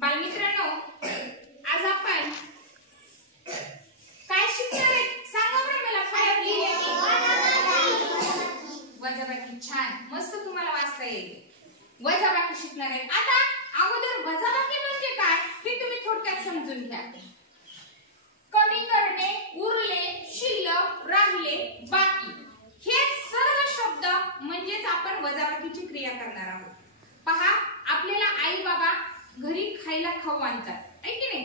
बालमित्रांनो, आज आपण काय शिकणार आहे सांगा बरं मला. फळ्यातली वजाबाकी. छान, मस्त तुम्हाला वाचता येईल. वजाबाकी शिकणार आहे. आता अगोदर वजाबाकी म्हणजे काय हे तुम्ही थोडक्यात समजून घ्या. कमी करणे, उरले, शिल्लक, राहिले, बाकी हे सर्व शब्द म्हणजेच आपण वजाबाकीची क्रिया करणार आहोत. पहा, आपल्याला आई बाबा घरी खायला खाऊ आणतात, आहे की नाही?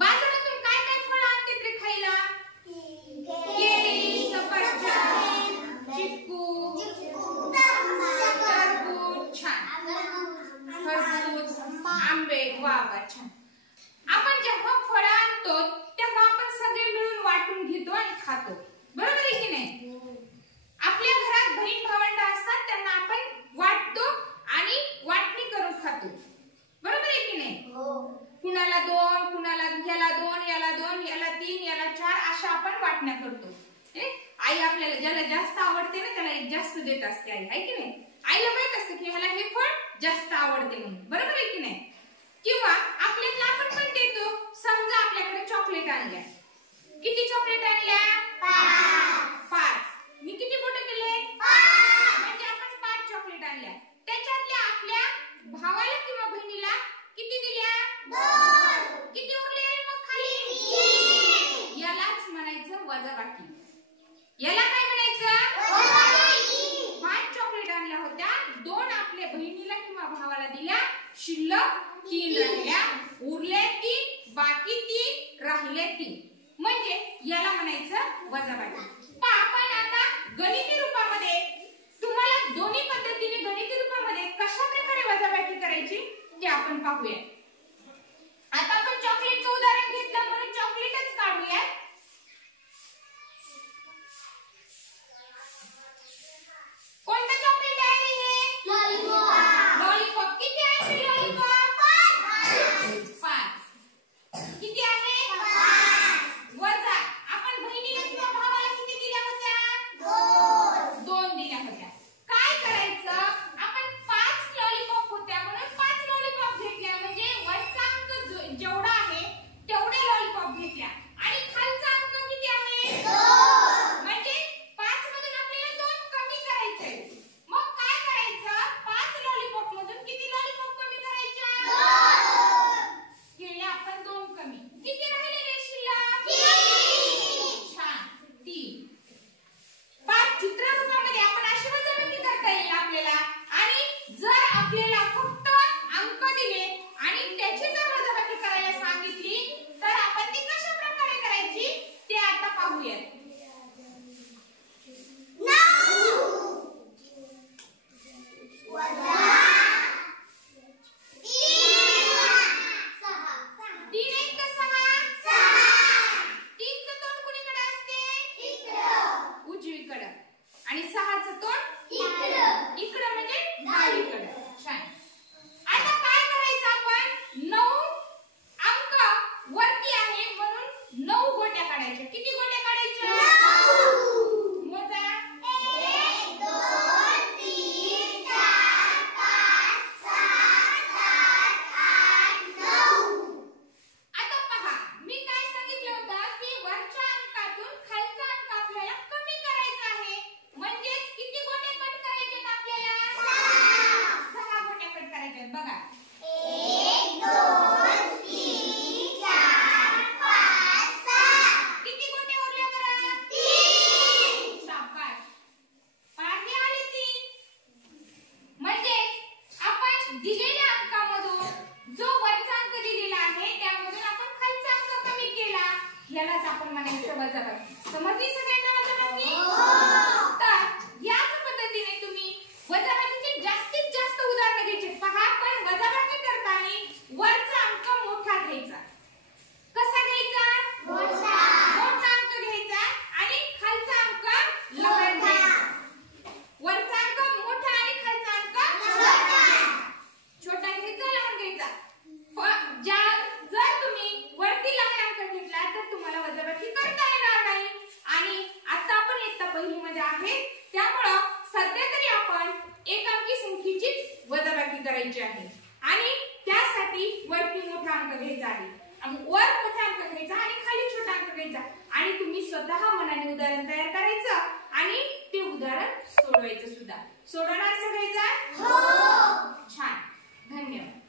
बाजारातून काय काय फळं आणतात रे खायला? केळी, सफरचंद, चिक्कू, टरबूज, छान, खरबूज, आंबे. वा वा, छान. आपण जेव्हा फळं आणतो तेव्हा आपण सगळे मिळून वाटून घेतो आणि खातो, बरोबर आहे की नाही? आपल्या घरात बहीण भावंड असतात, त्यांना आपण वाटतो आणि वाटणी करून खातो, बरोबर आहे की नाही? कुणाला 2, कुणाला याला 2, याला 2, याला 3, याला 4 अशा आपण वाटण्या करतो. आई आपल्याला ज्याला जास्त आवडते ना त्याला एक जास्त देत असते आई, आहे की नाही? आईला माहित असते की ह्याला हे फळ जास्त आवडते म्हणून, बरोबर आहे की नाही? किंवा आपल्याला आपण पण देतो. समजा आपल्याकडे चॉकलेट आणल्या. किती चॉकलेट आणल्या? 5. मी किती बोट केले? 5. म्हणजे आपण 5 चॉकलेट आणल्या. त्याच्यातल्या आपल्या भावाला किंवा बहिणीला किती दिल्या? 2. किती उरले मग खाली? 3. यालाच म्हणायचं वजाबाकी. याला काय म्हणायचं? वजाबाकी. 5 चॉकलेट आणल्या होत्या, 2 आपल्या बहिणीला किंवा भावाला दिल्या, शिल्लक 3 राहिल्या, उरले 3, बाकी 3, राहिले 3, म्हणजे याला म्हणायचं वजाबाकी. आपण आता गणिती रूपामध्ये तुम्हाला दोन्ही पद्धतीने गणिती रूपामध्ये कशा प्रकारे वजाबाकी करायची ते आपण पाहूया. आता आपण चॉकलेटचं उदाहरण घेतलं म्हणून चॉकलेटच काढूया. कोणतं चॉकलेट आहे हे? लॉलीपॉप. लॉलीपॉप किती आहे? लॉलीपॉप 5. किती आहे? 5. वजा आपण बहिणीला किंवा भावाला किती दिल्या होत्या? 2 दिल्या होत्या. काय करायचं? आपण 5 लॉलीपॉप होत्या म्हणून 5 लॉलीपॉप घेतल्या, म्हणजे वरचा अंक जेवढा आहे तेवढे लॉलीपॉप घेतल्या आणि खालचा अंक किती आहे? 2. म्हणजे 5 मधून आपल्याला 2 कमी करायचे. मग काय करायचं? 5 लॉलीपॉप मधून किती लॉलीपॉप कमी करायच्या? 2. केले आपण 2 कमी. किती राहिले रे शिल्लक? 3. छान, 3. 5 चित्ररूपामध्ये आपण अशी वजाबाकी करता येईल आपल्याला. आणि जर आपल्याला फक्त अंक दिले आणि त्याची जर वजाबाकी करायला सांगितली तर आपण ती कशा प्रकारे करायची ते आता पाहूया. 9 वजा 3 1 6. 3चं तोंड कुणीकडे असते? उजवीकडे. आणि 6चं तोंड इकडं म्हणजे डावीकडे. छान. आता काय करायचं आपण? 9 अंक वरती आहे म्हणून 9 गोट्या काढायच्या. किती गोट्या काढायच्या? 9. मोजा. 1 2 3 4 5 6 7 8 9. आता पहा, मी काय सांगितलं होतं की वरच्या अंकातून खालचा अंक आपल्याला कमी करायचा आहे. म्हणजेच किती गोटे कट करायचे आपल्याला? 6 गोट्या कट करायच्या. बघा, 1 2 3 4 5 6. किती गोटे उरले बरं? 3. शाबास. पाठी आले 3. म्हणजे आपण दिलेल्या अंकामधून जो वरचा अंक दिलेला आहे त्यामधून आपण खालचा अंक कमी केला. यालाच आपण म्हणायचं वजाबाकी. समजली सगळ्यांना वजाबाकी? तर याच पद्धतीने तुम्ही वजाबाकीचे जास्तीत जास्त उदाहरण घ्यायचे. पहा, पण वजाबाकी करताना वरचा अंक मोठा घ्यायचा. कसा घ्यायचा? मोठा अंक घ्यायचा आणि खालचा अंक लहान घ्यायचा. वरचा अंक मोठा आणि खालचा अंक छोटा घ्यायचा, लहान घ्यायचा. जर तुम्ही वरती लहान अंक घेतला तर तुम्हाला वजाबाकी करता येणार नाही. आणि आता आपण इयत्ता पहिलीमध्ये आहे त्यामुळं सध्या तरी आपण एक अंकी संख्येचीच वजाबाकी करायची आहे. आणि त्यासाठी त्यासाठी वरती मोठा अंक घ्यायचा आहे आणि वर मोठा अंक घ्यायचा आणि खाली छोटा अंक घ्यायचा आणि तुम्ही स्वतः मनाने उदाहरण तयार करायचं आणि ते उदाहरण सोडवायचं सुद्धा. सोडवणार सगळेजण? हो. छान. धन्यवाद.